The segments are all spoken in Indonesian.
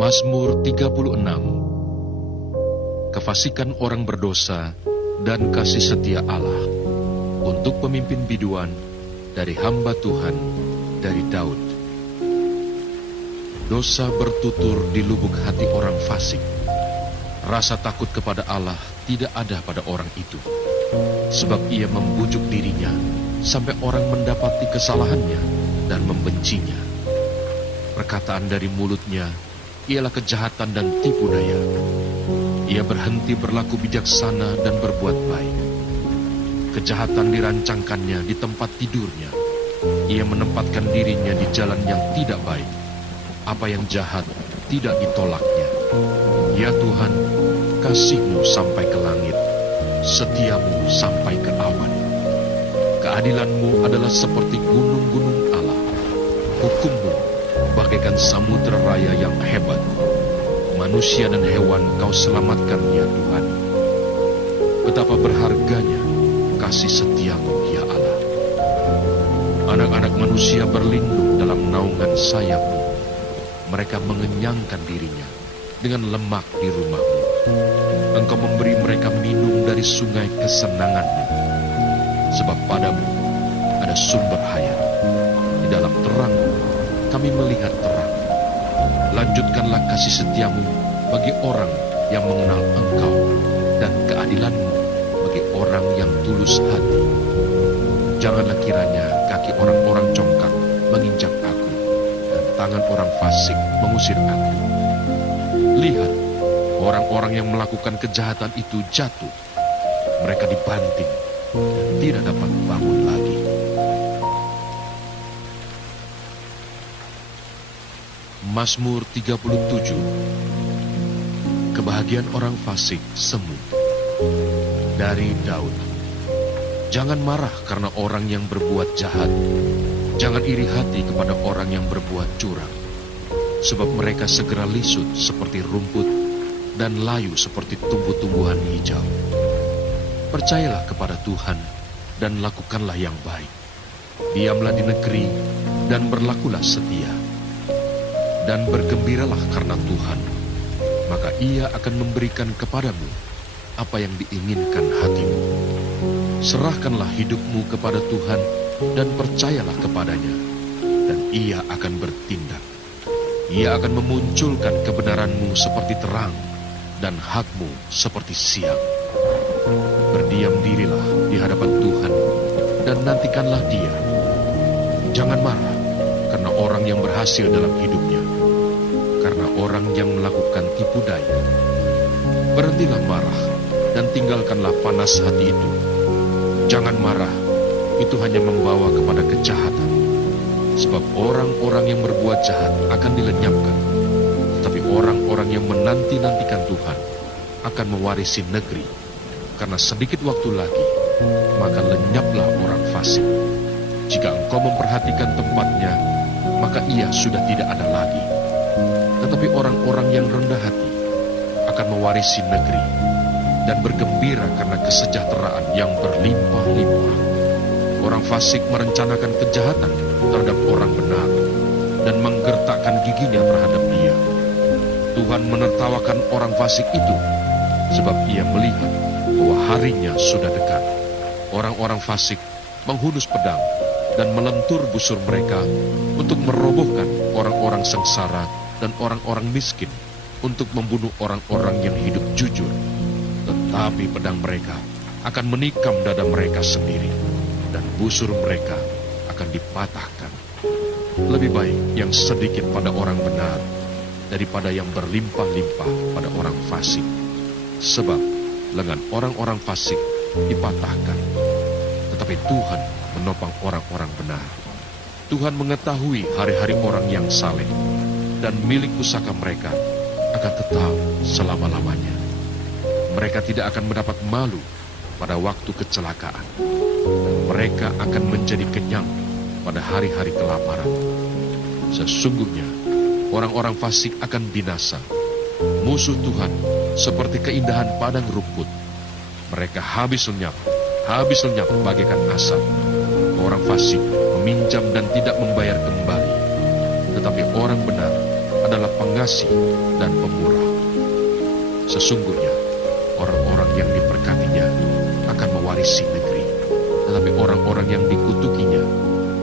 Mazmur 36. Kefasikan orang berdosa dan kasih setia Allah untuk pemimpin biduan dari hamba Tuhan, dari Daud. Dosa bertutur di lubuk hati orang fasik. Rasa takut kepada Allah tidak ada pada orang itu, sebab ia membujuk dirinya sampai orang mendapati kesalahannya dan membencinya. Perkataan dari mulutnya ialah kejahatan dan tipu daya. Ia berhenti berlaku bijaksana dan berbuat baik. Kejahatan dirancangkannya di tempat tidurnya. Ia menempatkan dirinya di jalan yang tidak baik. Apa yang jahat tidak ditolaknya. Ya Tuhan, kasih-Mu sampai ke langit, setia-Mu sampai ke awan. Keadilan-Mu adalah seperti gunung-gunung Allah. Hukum-Mu bagaikan samudera raya yang hebat. Manusia dan hewan Kau selamatkan, ya Tuhan. Betapa berharganya kasih setia-Mu, ya Allah. Anak-anak manusia berlindung dalam naungan sayap-Mu. Mereka mengenyangkan dirinya dengan lemak di rumah-Mu. Engkau memberi mereka minum dari sungai kesenangan-Mu. Sebab padamu ada sumber hayat. Di dalam terang kami melihat terang. Lanjutkanlah kasih setia-Mu bagi orang yang mengenal Engkau, dan keadilan-Mu bagi orang yang tulus hati. Janganlah kiranya kaki orang-orang congkak menginjak aku, dan tangan orang fasik mengusir aku. Lihat, orang-orang yang melakukan kejahatan itu jatuh. Mereka dibanting dan tidak dapat bangun lagi. Mazmur 37. Kebahagiaan orang fasik semu. Dari Daud. Jangan marah karena orang yang berbuat jahat. Jangan iri hati kepada orang yang berbuat curang. Sebab mereka segera lisut seperti rumput dan layu seperti tumbuh-tumbuhan hijau. Percayalah kepada Tuhan dan lakukanlah yang baik. Diamlah di negeri dan berlakulah setia. Dan bergembiralah karena Tuhan, maka Ia akan memberikan kepadamu apa yang diinginkan hatimu. Serahkanlah hidupmu kepada Tuhan dan percayalah kepadanya, dan Ia akan bertindak. Ia akan memunculkan kebenaranmu seperti terang dan hakmu seperti siang. Berdiam dirilah di hadapan Tuhan dan nantikanlah Dia. Jangan marah karena orang yang berhasil dalam hidupnya, karena orang yang melakukan tipu daya. Berhentilah marah dan tinggalkanlah panas hati itu. Jangan marah, itu hanya membawa kepada kejahatan. Sebab orang-orang yang berbuat jahat akan dilenyapkan, tetapi orang-orang yang menanti-nantikan Tuhan akan mewarisi negeri. Karena sedikit waktu lagi, maka lenyaplah orang fasik. Jika engkau memperhatikan tempatnya, maka ia sudah tidak ada lagi. Tetapi orang-orang yang rendah hati akan mewarisi negeri dan bergembira karena kesejahteraan yang berlimpah-limpah. Orang fasik merencanakan kejahatan terhadap orang benar dan menggertakkan giginya terhadap dia. Tuhan menertawakan orang fasik itu, sebab ia melihat bahwa harinya sudah dekat. Orang-orang fasik menghunus pedang dan melentur busur mereka untuk merobohkan orang-orang sengsara dan orang-orang miskin, untuk membunuh orang-orang yang hidup jujur. Tetapi pedang mereka akan menikam dada mereka sendiri, dan busur mereka akan dipatahkan. Lebih baik yang sedikit pada orang benar daripada yang berlimpah-limpah pada orang fasik. Sebab lengan orang-orang fasik dipatahkan, tetapi Tuhan menopang orang-orang benar. Tuhan mengetahui hari-hari orang yang saleh, dan milik pusaka mereka akan tetap selama-lamanya. Mereka tidak akan mendapat malu pada waktu kecelakaan, dan mereka akan menjadi kenyang pada hari-hari kelaparan. Sesungguhnya orang-orang fasik akan binasa. Musuh Tuhan seperti keindahan padang rumput. Mereka habis lenyap bagaikan asap. Orang fasik meminjam dan tidak membayar kembali, tetapi orang benar adalah pengasih dan pemurah. Sesungguhnya, orang-orang yang diberkatinya akan mewarisi negeri, tetapi orang-orang yang dikutukinya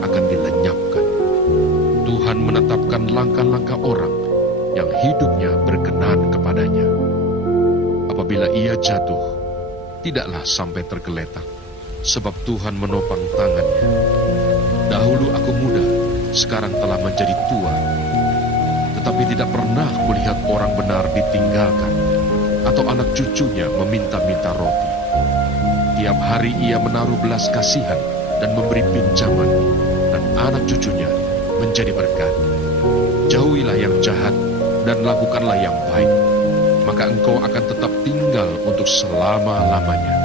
akan dilenyapkan. Tuhan menetapkan langkah-langkah orang yang hidupnya berkenan kepadanya. Apabila ia jatuh, tidaklah sampai tergeletak, sebab Tuhan menopang tangannya. Dahulu aku muda, sekarang telah menjadi tua, tetapi tidak pernah melihat orang benar ditinggalkan, atau anak cucunya meminta-minta roti. Tiap hari ia menaruh belas kasihan dan memberi pinjaman, dan anak cucunya menjadi berkat. Jauhilah yang jahat dan lakukanlah yang baik, maka engkau akan tetap tinggal untuk selama-lamanya.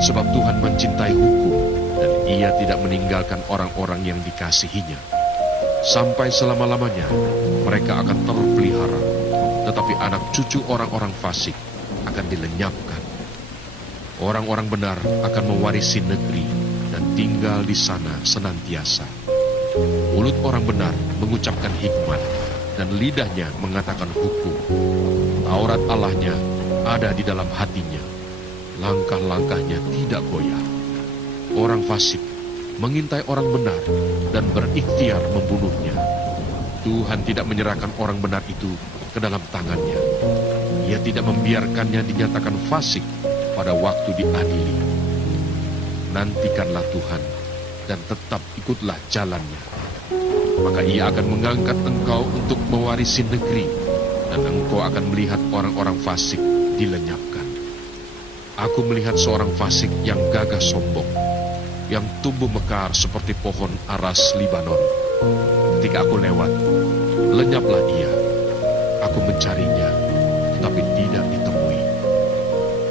Sebab Tuhan mencintai hukum, dan ia tidak meninggalkan orang-orang yang dikasihinya. Sampai selama-lamanya mereka akan terpelihara, tetapi anak cucu orang-orang fasik akan dilenyapkan. Orang-orang benar akan mewarisi negeri dan tinggal di sana senantiasa. Mulut orang benar mengucapkan hikmat, dan lidahnya mengatakan hukum. Taurat Allahnya ada di dalam hatinya, langkah-langkahnya tidak goyah. Orang fasik mengintai orang benar dan berikhtiar membunuhnya. Tuhan tidak menyerahkan orang benar itu ke dalam tangannya. Ia tidak membiarkannya dinyatakan fasik pada waktu diadili. Nantikanlah Tuhan dan tetap ikutlah jalannya. Maka ia akan mengangkat engkau untuk mewarisi negeri, dan engkau akan melihat orang-orang fasik dilenyapkan. Aku melihat seorang fasik yang gagah sombong, yang tumbuh mekar seperti pohon aras Libanon. Ketika aku lewat, lenyaplah ia. Aku mencarinya, tetapi tidak ditemui.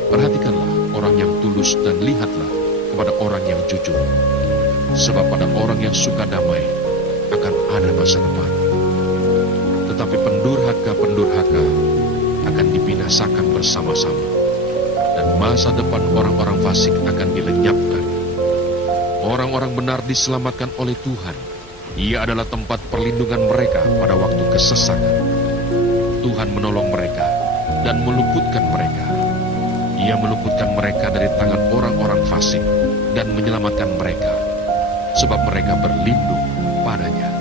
Perhatikanlah orang yang tulus dan lihatlah kepada orang yang jujur. Sebab pada orang yang suka damai akan ada masa depan. Tetapi pendurhaka-pendurhaka akan dibinasakan bersama-sama. Dan masa depan orang-orang fasik akan dilenyapkan. Orang-orang benar diselamatkan oleh Tuhan. Ia adalah tempat perlindungan mereka pada waktu kesesakan. Tuhan menolong mereka dan meluputkan mereka. Ia meluputkan mereka dari tangan orang-orang fasik dan menyelamatkan mereka, sebab mereka berlindung padanya.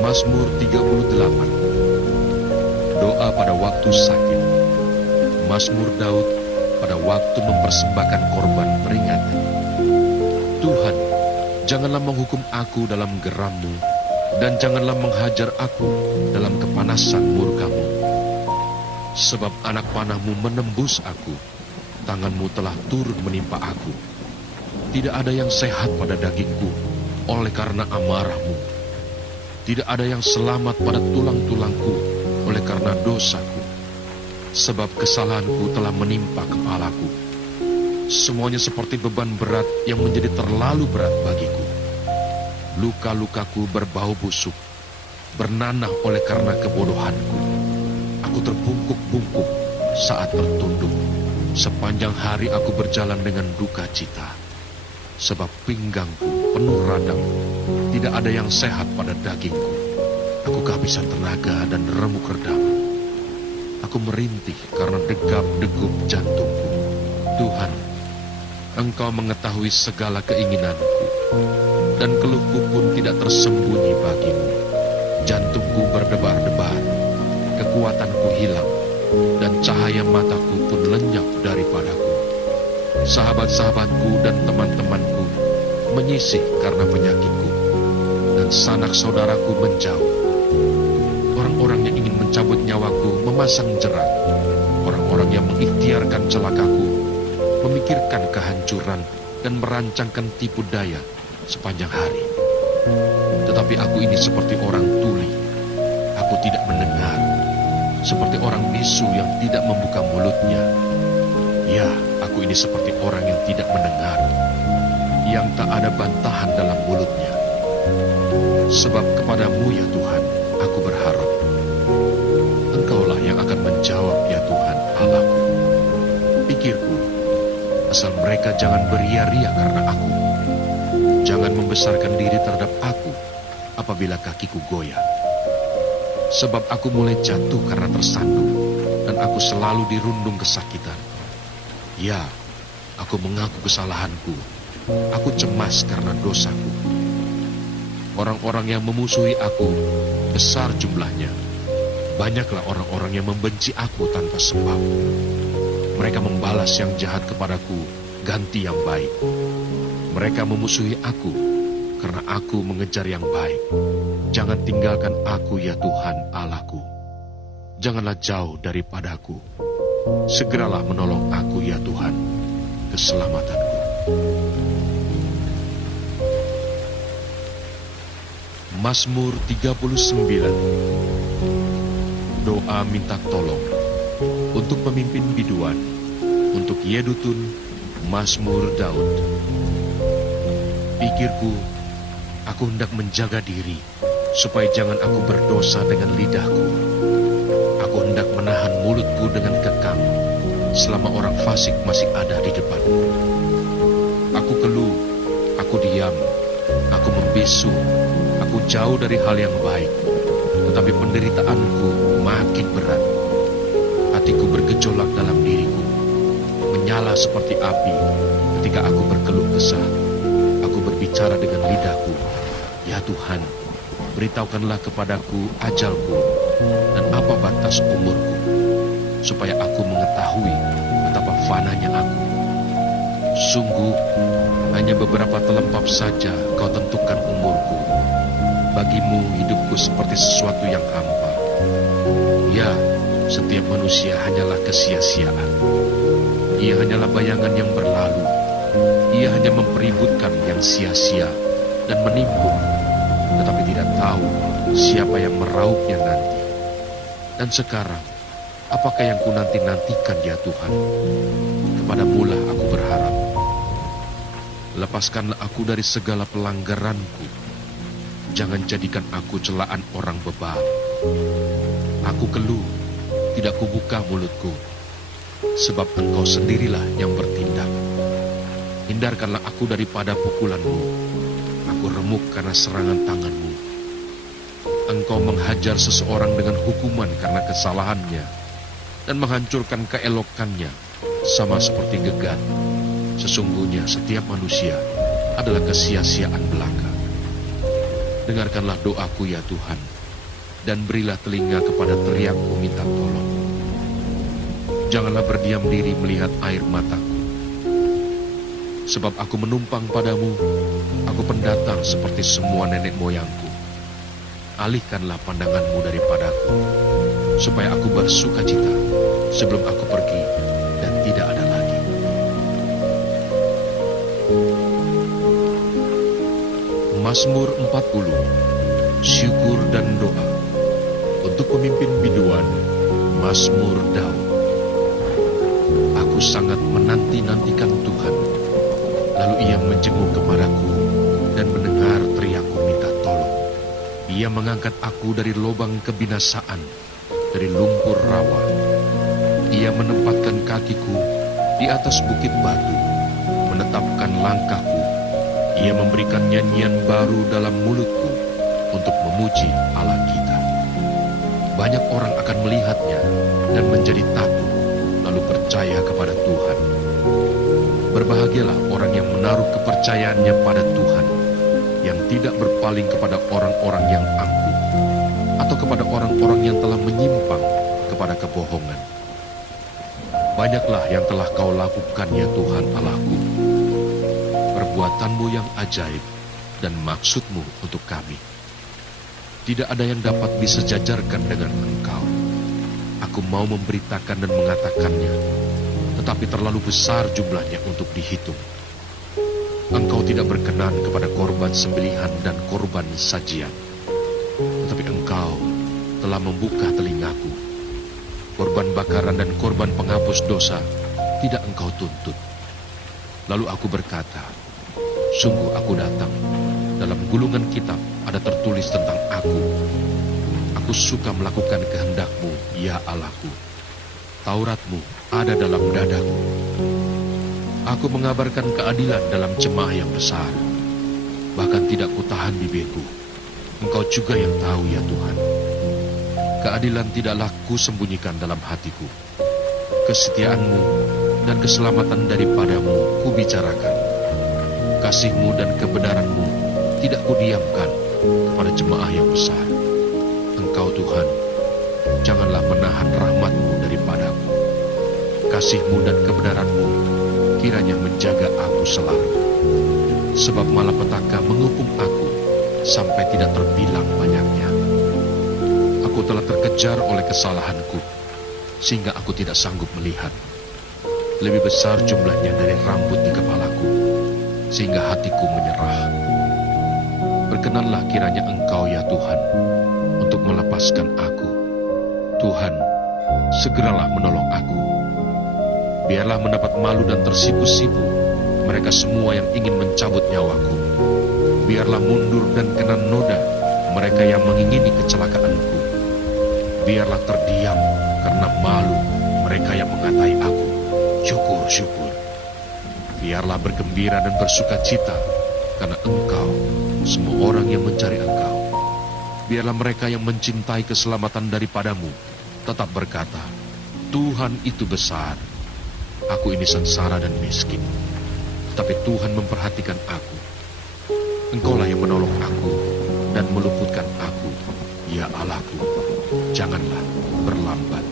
Mazmur 38. Doa pada waktu sakit. Mazmur Daud pada waktu mempersembahkan korban peringatan. Tuhan, janganlah menghukum aku dalam geram-Mu, dan janganlah menghajar aku dalam kepanasan murka-Mu. Sebab anak panah-Mu menembus aku, tangan-Mu telah turun menimpa aku. Tidak ada yang sehat pada dagingku oleh karena amarah-Mu. Tidak ada yang selamat pada tulang-tulangku oleh karena dosaku. Sebab kesalahanku telah menimpa kepalaku. Semuanya seperti beban berat yang menjadi terlalu berat bagiku. Luka-lukaku berbau busuk, bernanah oleh karena kebodohanku. Aku terbungkuk-bungkuk saat tertunduk. Sepanjang hari aku berjalan dengan duka cita. Sebab pinggangku penuh radang, tidak ada yang sehat pada dagingku. Aku kehabisan tenaga dan remuk redam. Aku merintih karena degap-degup jantungku. Tuhan, Engkau mengetahui segala keinginanku, dan keluhku pun tidak tersembunyi bagimu. Jantungku berdebar-debar, kekuatanku hilang, dan cahaya mataku pun lenyap daripadaku. Sahabat-sahabatku dan teman-temanku menyisih karena penyakitku, dan sanak saudaraku menjauh. Orang-orang yang ingin mencabut nyawaku memasang jerat. Orang-orang yang mengikhtiarkan celakaku memikirkan kehancuran dan merancangkan tipu daya sepanjang hari. Tetapi aku ini seperti orang tuli. Aku tidak mendengar, seperti orang bisu yang tidak membuka mulutnya. Ya, aku ini seperti orang yang tidak mendengar, yang tak ada bantahan dalam mulutnya. Sebab kepadamu ya Tuhan, aku berharap. Engkaulah yang akan menjawab ya Tuhan Allahku. Pikirku, asal mereka jangan beria-ria karena aku. Jangan membesarkan diri terhadap aku apabila kakiku goyah. Sebab aku mulai jatuh karena tersandung, dan aku selalu dirundung kesakitan. Ya, aku mengaku kesalahanku. Aku cemas karena dosaku. Orang-orang yang memusuhi aku besar jumlahnya. Banyaklah orang-orang yang membenci aku tanpa sebab. Mereka membalas yang jahat kepadaku, ganti yang baik. Mereka memusuhi aku karena aku mengejar yang baik. Jangan tinggalkan aku ya Tuhan Allahku. Janganlah jauh daripadaku. Segeralah menolong aku ya Tuhan, keselamatanku. Mazmur 39. Doa minta tolong untuk pemimpin biduan, untuk Yedutun, Mazmur Daud. Pikirku, aku hendak menjaga diri, supaya jangan aku berdosa dengan lidahku. Aku hendak menahan mulutku dengan kekang, selama orang fasik masih ada di depanku. Aku keluh, aku diam, aku membisu, aku jauh dari hal yang baik, tetapi penderitaanku makin berat. Hatiku bergejolak dalam diriku, menyala seperti api ketika aku berkeluh kesah. Aku berbicara dengan lidahku, ya Tuhan, beritahukanlah kepadaku ajalku dan apa batas umurku, supaya aku mengetahui betapa fananya aku. Sungguh, hanya beberapa telempap saja kau tentukan umurku. Bagimu hidupku seperti sesuatu yang hampa. Ya, setiap manusia hanyalah kesia-siaan. Ia hanyalah bayangan yang berlalu. Ia hanya mempeributkan yang sia-sia dan menimbun, tetapi tidak tahu siapa yang merauhnya nanti. Dan sekarang, apakah yang ku nanti-nantikan ya Tuhan? Kepadamu-lah aku berharap. Lepaskanlah aku dari segala pelanggaranku. Jangan jadikan aku celaan orang bebal. Aku keluh, tidak kubuka mulutku, sebab Engkau sendirilah yang bertindak. Hindarkanlah aku daripada pukulan-Mu. Aku remuk karena serangan tangan-Mu. Engkau menghajar seseorang dengan hukuman karena kesalahannya, dan menghancurkan keelokannya, sama seperti gegat. Sesungguhnya setiap manusia adalah kesia-siaan belaka. Dengarkanlah doaku ya Tuhan, dan berilah telinga kepada teriakku minta tolong. Janganlah berdiam diri melihat air mataku. Sebab aku menumpang padamu, aku pendatang seperti semua nenek moyangku. Alihkanlah pandanganmu daripadaku, supaya aku bersuka cita sebelum aku pergi dan tidak ada lagi. Mazmur 40. Syukur dan doa untuk pemimpin biduan, Mazmur Daud. Aku sangat menanti-nantikan Tuhan, lalu Ia menjenguk kepadaku dan mendengar teriakku minta tolong. Ia mengangkat aku dari lubang kebinasaan, dari lumpur rawa. Ia menempatkan kakiku di atas bukit batu, menetapkan langkahku. Ia memberikan nyanyian baru dalam mulutku untuk memuji Allah kita. Banyak orang akan melihatnya dan menjadi takut, lalu percaya kepada Tuhan. Berbahagialah orang yang menaruh kepercayaannya pada Tuhan, yang tidak berpaling kepada orang-orang yang angkuh, atau kepada orang-orang yang telah menyimpang kepada kebohongan. Banyaklah yang telah kau lakukan ya Tuhan Allahku, perbuatanmu yang ajaib dan maksudmu untuk kami. Tidak ada yang dapat disejajarkan dengan Engkau. Aku mau memberitakan dan mengatakannya, tetapi terlalu besar jumlahnya untuk dihitung. Engkau tidak berkenan kepada korban sembelihan dan korban sajian, tetapi Engkau telah membuka telingaku. Korban bakaran dan korban penghapus dosa tidak Engkau tuntut. Lalu aku berkata, sungguh aku datang. Dalam gulungan kitab ada tertulis tentang aku. Aku suka melakukan kehendak-Mu, ya Allahku. Taurat-Mu ada dalam dadaku. Aku mengabarkan keadilan dalam jemaah yang besar. Bahkan tidak kutahan bibirku. Engkau juga yang tahu ya Tuhan. Keadilan tidaklah kusembunyikan dalam hatiku. Kesetiaan-Mu dan keselamatan daripadamu kubicarakan. Kasih-Mu dan kebenaran-Mu tidak kudiamkan kepada jemaah yang besar. Engkau Tuhan, janganlah menahan rahmat-Mu daripadaku. Kasih-Mu dan kebenaran-Mu kiranya menjaga aku selalu. Sebab malapetaka menghukum aku sampai tidak terbilang banyaknya. Aku telah terkejar oleh kesalahanku, sehingga aku tidak sanggup melihat. Lebih besar jumlahnya dari rambut di kepalaku, sehingga hatiku menyerah. Berkenanlah kiranya Engkau ya Tuhan, untuk melepaskan aku. Tuhan, segeralah menolong aku. Biarlah mendapat malu dan tersipu-sipu mereka semua yang ingin mencabut nyawaku. Biarlah mundur dan kena noda mereka yang mengingini kecelakaanku. Biarlah terdiam karena malu mereka yang mengatai aku. Syukur-syukur. Biarlah bergembira dan bersuka cita karena Engkau, semua orang yang mencari Engkau. Biarlah mereka yang mencintai keselamatan daripadamu tetap berkata, Tuhan itu besar. Aku ini sengsara dan miskin, tapi Tuhan memperhatikan aku. Engkaulah yang menolong aku dan meluputkan aku. Ya Allahku, janganlah berlambat.